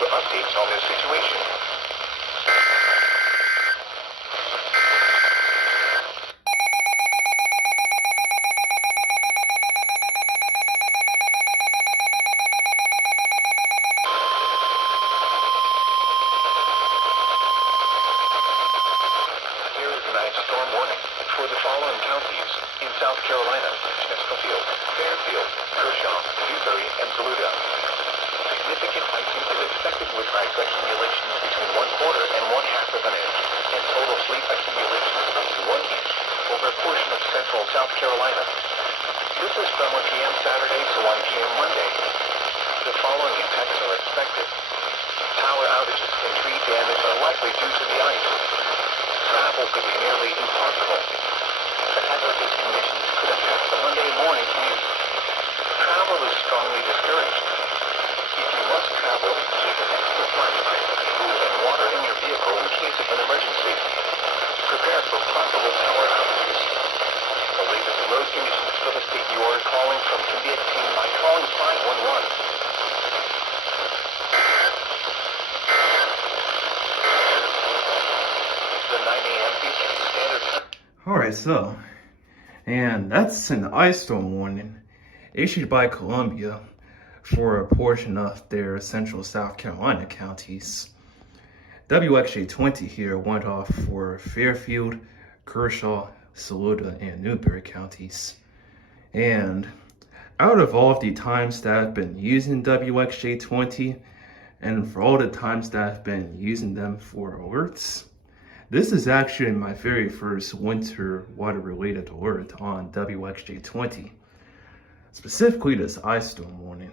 for updates on this situation. Storm warning for the following counties in South Carolina: Chesterfield, Fairfield, Kershaw, Newberry, and Saluda. Significant icing is expected with ice accumulations between 1/4 and 1/2 of an inch, and total sleet accumulations up to 1 inch over a portion of central South Carolina. This is from 1 p.m. Saturday to 1 p.m. Monday. The following impacts are expected. Power outages and tree damage are likely due to the ice. Travel could be nearly impossible. The hazardous conditions could affect the Monday morning commute. Travel is strongly discouraged. If you must travel, keep an extra flashlight, food, and water in your vehicle in case of an emergency. Prepare for possible power outages. The latest road conditions for the state you are calling from can be obtained by calling 511. Alright, and that's an ice storm warning issued by Columbia for a portion of their central South Carolina counties. WXJ20 here went off for Fairfield, Kershaw, Saluda, and Newberry counties. And out of all of the times that I've been using WXJ20, and for all the times that I've been using them for alerts, this is actually my very first winter water-related alert on WXJ20. Specifically this ice storm warning.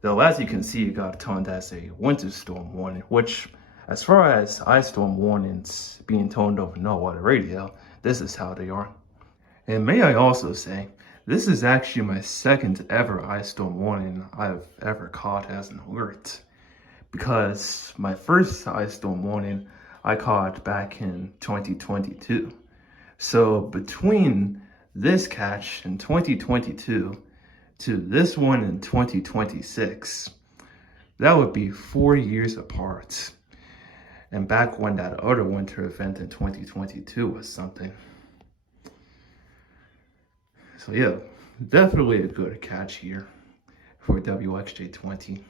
Though as you can see, it got toned as a winter storm warning, which as far as ice storm warnings being toned over no water radio, this is how they are. And may I also say, this is actually my second ever ice storm warning I've ever caught as an alert. Because my first ice storm warning I caught back in 2022. So between this catch in 2022 to this one in 2026, that would be 4 years apart. And back when that other winter event in 2022 was something. So yeah, definitely a good catch here for WXJ20.